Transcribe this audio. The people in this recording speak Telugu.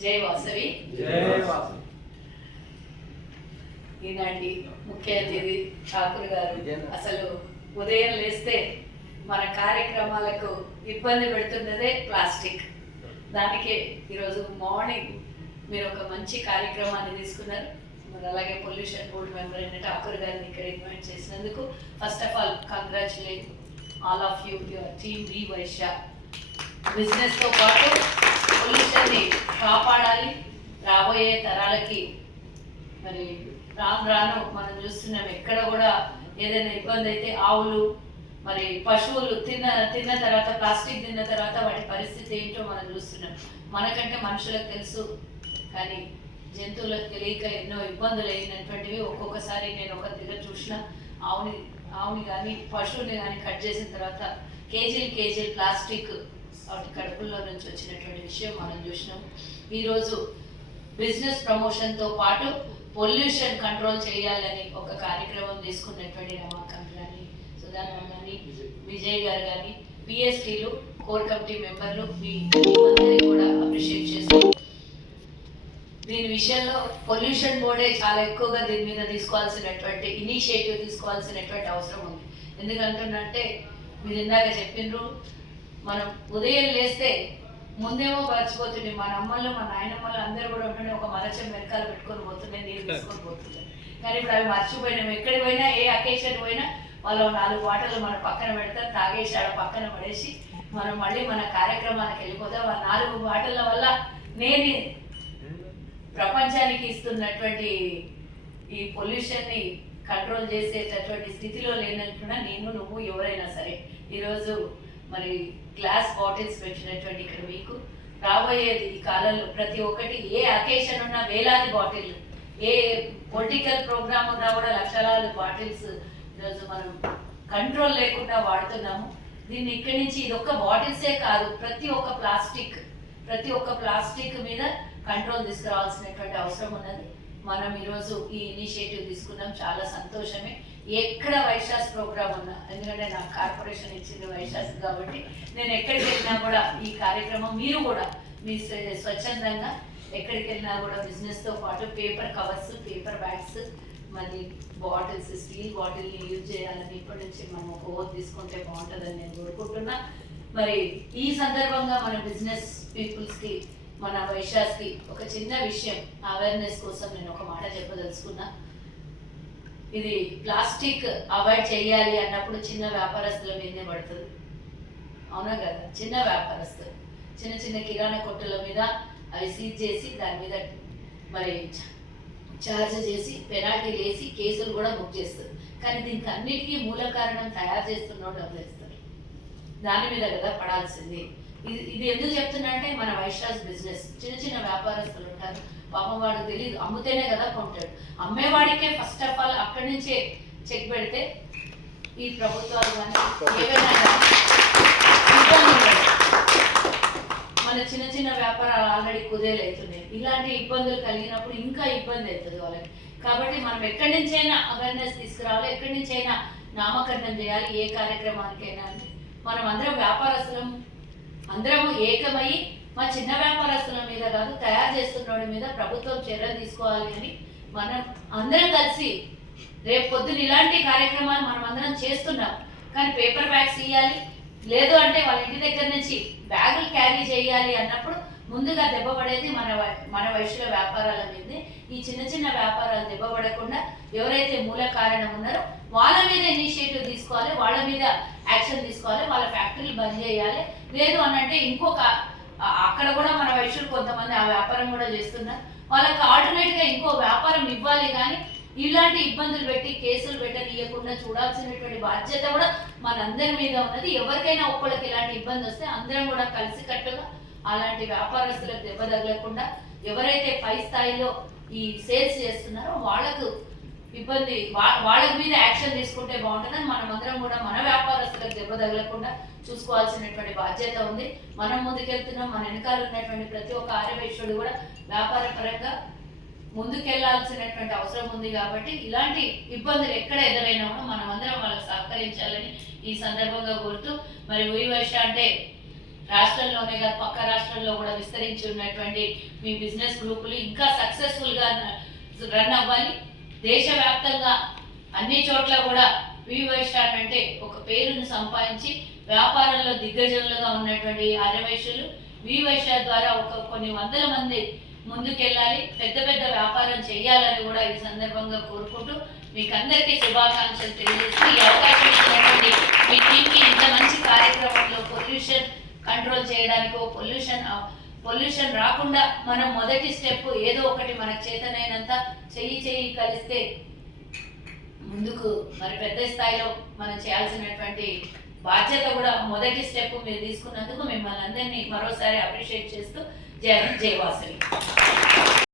జై వాసవి. ఈనాటి ముఖ్య అతిథి ఠాకూర్ గారు అసలు ఉదయం లేస్తే మన కార్యక్రమాలకు ఇబ్బంది పెడుతున్నదే ప్లాస్టిక్. దానికే ఈరోజు మార్నింగ్ మీరు ఒక మంచి కార్యక్రమాన్ని తీసుకున్నారు. మరి అలాగే పొల్యూషన్ బోర్డు మెంబర్ అయిన ఠాకూర్ గారిని ఇక్కడ ఇన్వైట్ చేసినందుకు first of all congratulate all of you, your team V Vaishya. బిజినెస్తో పాటు పొల్యూషన్ని కాపాడాలి. రాబోయే తరాలకి మరి రాను మనం చూస్తున్నాం, ఎక్కడ కూడా ఏదైనా ఇబ్బంది అయితే ఆవులు మరి పశువులు తిన్న తర్వాత ప్లాస్టిక్ తిన్న తర్వాత వాటి పరిస్థితి ఏంటో మనం చూస్తున్నాం. మనకంటే మనుషులకు తెలుసు, కానీ జంతువులకు తెలియక ఎన్నో ఇబ్బందులు అయినటువంటివి. ఒక్కొక్కసారి నేను ఒక దగ్గర చూసిన ఆవుని కానీ పశువుని కానీ కట్ చేసిన తర్వాత కేజీలు ప్లాస్టిక్ వాటి కడుపుల్లో నుంచి వచ్చినటువంటి విషయం మనం చూసినాం. ఈరోజు బిజినెస్ ప్రమోషన్తో పాటు పొల్యూషన్ కంట్రోల్ చేయాలని ఒక కార్యక్రమం తీసుకున్నటువంటి రమాకాంత్ కానీ, సుధారాణ్ కానీ, విజయ్ గారు కానీ, పిఎస్టీలు, కోర్ కమిటీ మెంబర్లు అందరినీ కూడా అప్రిషియేట్ చేస్తూ దీని విషయంలో పొల్యూషన్ బోర్డే చాలా ఎక్కువగా దీని మీద తీసుకోవాల్సినటువంటి ఇనిషియేటివ్ తీసుకోవాల్సినటువంటి అవసరం ఉంది. ఎందుకంటే మీరు ఇందాక చెప్పిండ్రు, మనం ఉదయం లేస్తే ముందేమో మర్చిపోతుంది. మన అమ్మలు మన నాయనమ్మలు అందరూ కూడా ఉంటుండే ఒక మరచం వెనకాల పెట్టుకొని పోతుండే, నీళ్ళు తీసుకొని పోతుండే. కానీ ఇప్పుడు అవి మర్చిపోయినాం. ఎక్కడికి పోయినా ఏ అకేషన్ పోయినా వాళ్ళు 4 బాటలు మన పక్కన పెడతారు, తాగేసి ఆడ పక్కన పడేసి మనం మళ్ళీ మన కార్యక్రమానికి వెళ్ళిపోతాం. ఆ 4 బాటల వల్ల నేను ప్రపంచానికి ఇస్తున్నటువంటి ఈ పొల్యూషన్ని కంట్రోల్ చేసేటటువంటి స్థితిలో లేనట్టున్నా నువ్వు ఎవరైనా సరే ఈరోజు మరి గ్లాస్ బాటిల్స్ పెట్టినటువంటి ఇక్కడ మీకు రాబోయేది ఈ కాలంలో ప్రతి ఒక్కటి ఏ అకేషన్ ఉన్నా వేలాది బాటిల్, ఏ పొలిటికల్ ప్రోగ్రామ్ ఉన్నా కూడా లక్షలాది బాటిల్స్ ఈరోజు మనం కంట్రోల్ లేకుండా వాడుతున్నాము. దీన్ని ఇక్కడి నుంచి ఇది ఒక్క బాటిల్సే కాదు, ప్రతి ఒక్క ప్లాస్టిక్ మీద కంట్రోల్ తీసుకురావాల్సినటువంటి అవసరం ఉన్నది. మనం ఈరోజు ఈ ఇనిషియేటివ్ తీసుకున్నాం, చాలా సంతోషమే. ఎక్కడ వైశాస్ ప్రోగ్రామ్ ఉన్నా, ఎందుకంటే నాకు కార్పొరేషన్ ఇచ్చింది వైశాస్ కాబట్టి నేను ఎక్కడికి వెళ్ళినా కూడా ఈ కార్యక్రమం మీరు కూడా మీ స్వచ్ఛందంగా ఎక్కడికి వెళ్ళినా కూడా బిజినెస్తో పాటు పేపర్ కవర్స్, పేపర్ బ్యాగ్స్, మరి బాటిల్స్, స్టీల్ బాటిల్ని యూజ్ చేయాలని ఇప్పటి నుంచి మనం ఒక ఓత్ తీసుకుంటే బాగుంటుందని నేను కోరుకుంటున్నా. మరి ఈ సందర్భంగా మన బిజినెస్ పీపుల్స్కి, మన వైశాస్కి ఒక చిన్న విషయం అవేర్నెస్ కోసం నేను ఒక మాట చెప్పదలుచుకున్నా. ఇది ప్లాస్టిక్ అవాయిడ్ చేయాలి అన్నప్పుడు చిన్న వ్యాపారస్తుల మీదనే పడుతుంది, అవునా కదా? చిన్న వ్యాపారస్తులు చిన్న కిరాణా కొట్టుల మీద అవి సీజ్ చేసి దాని మీద మరి ఛార్జ్ చేసి పెనాల్టీలు వేసి కేసులు కూడా బుక్ చేస్తారు. కానీ దీనికి అన్నిటికీ మూల కారణం తయారు చేస్తున్నోడు వదిలేస్తారు, దాని మీద కదా పడాల్సింది. ఇది ఎందుకు చెప్తున్నా అంటే మన వైశ్యాస్ బిజినెస్ చిన్న వ్యాపారస్తులు ఉంటారు, పాపం వాడు తెలియదు, అమ్ముతేనే కదా కొంటాడు. అమ్మేవాడికే ఫస్ట్ ఆఫ్ ఆల్ అక్కడి నుంచే చెక్ పెడితే ఈ ప్రభుత్వాలు కానీ ఏవైనా మన చిన్న వ్యాపారాలు ఆల్రెడీ కుదేలు అవుతున్నాయి. ఇలాంటి ఇబ్బందులు కలిగినప్పుడు ఇంకా ఇబ్బంది అవుతుంది వాళ్ళకి. కాబట్టి మనం ఎక్కడి నుంచైనా అవేర్నెస్ తీసుకురావాలి, ఎక్కడి నుంచైనా నామకరణం చేయాలి. ఏ కార్యక్రమానికైనా అంటే మనం అందరం వ్యాపారస్తులం, అందరము ఏకమై మా చిన్న వ్యాపారస్తుల మీద కాదు, తయారు చేస్తున్నోడి మీద ప్రభుత్వం చర్యలు తీసుకోవాలి అని మనం అందరం కలిసి రేపు పొద్దున ఇలాంటి కార్యక్రమాలు మనం అందరం చేస్తున్నాం. కానీ పేపర్ బ్యాగ్స్ ఇవ్వాలి, లేదు అంటే వాళ్ళ ఇంటి దగ్గర నుంచి బ్యాగులు క్యారీ చేయాలి అన్నప్పుడు ముందుగా దెబ్బపడేది మన వైశ్యుల వ్యాపారాల మీదే. ఈ చిన్న వ్యాపారాలు దెబ్బపడకుండా ఎవరైతే మూల కారణం ఉన్నారో వాళ్ళ మీద ఇనిషియేటివ్ తీసుకోవాలి, వాళ్ళ మీద యాక్షన్ తీసుకోవాలి, వాళ్ళ ఫ్యాక్టరీలు బంద్ చేయాలి. లేదు అనంటే ఇంకొక అక్కడ కూడా మన వైశ్యులు కొంతమంది ఆ వ్యాపారం కూడా చేస్తున్నారు, వాళ్ళకి ఆల్టర్నేట్గా ఇంకో వ్యాపారం ఇవ్వాలి. కానీ ఇలాంటి ఇబ్బందులు పెట్టి కేసులు పెట్టనీయకుండా చూడాల్సినటువంటి బాధ్యత కూడా మనందరి మీద ఉన్నది. ఎవరికైనా ఒక్కళ్ళకి ఇలాంటి ఇబ్బంది వస్తే అందరం కూడా కలిసికట్టుగా అలాంటి వ్యాపారస్తులకు దెబ్బ తగలకుండా ఎవరైతే పై స్థాయిలో ఈ సేల్స్ చేస్తున్నారో వాళ్ళకు ఇబ్బంది, వాళ్ళ మీద యాక్షన్ తీసుకుంటే బాగుంటుందని మనమందరం కూడా మన వ్యాపారస్తులకు దెబ్బ తగలకుండా చూసుకోవాల్సినటువంటి బాధ్యత ఉంది. మనం ముందుకెళ్తున్నాం, మన వెనకాల ఉన్నటువంటి ప్రతి ఒక్క ఆర్యవైశ్యుడు కూడా వ్యాపార పరంగా ముందుకెళ్లాల్సినటువంటి అవసరం ఉంది. కాబట్టి ఇలాంటి ఇబ్బందులు ఎక్కడ ఎదురైనా కూడా మనం అందరం వాళ్ళకి సహకరించాలని ఈ సందర్భంగా కోరుతూ, మరి వి వైశ్య అంటే రాష్ట్రంలోనే కాదు పక్క రాష్ట్రంలో కూడా విస్తరించి ఉన్నటువంటి మీ బిజినెస్ గ్రూపులు ఇంకా సక్సెస్ఫుల్గా రన్ అవ్వాలి. దేశవ్యాప్తంగా అన్ని చోట్ల కూడా వివైశ్యాన్ అంటే ఒక పేరును సంపాదించి వ్యాపారంలో దిగ్గజంలుగా ఉన్నటువంటి ఆర్యవైశ్యులు వివైశ్య ద్వారా కొన్ని వందల మంది ముందుకెళ్ళాలి, పెద్ద పెద్ద వ్యాపారం చేయాలని కూడా ఈ సందర్భంగా కోరుకుంటూ మీకు అందరికీ శుభాకాంక్షలు తెలియజేస్తూ ఈ అవకాశం ఇచ్చినటువంటి మీ టీంకి ఇంత మంచి కార్యక్రమంలో పొల్యూషన్ కంట్రోల్ చేయడానికి పొల్యూషన్ రాకుండా మనం మొదటి స్టెప్ ఏదో ఒకటి మనకు చేతనైనంత చెయ్యి కలిస్తే ముందుకు మరి పెద్ద స్థాయిలో మనం చేయాల్సినటువంటి బాధ్యత కూడా మొదటి స్టెప్ మీరు తీసుకున్నందుకు మిమ్మల్ని అందరినీ మరోసారి అప్రిషియేట్ చేస్తూ జై హింద్, జై వాసవి.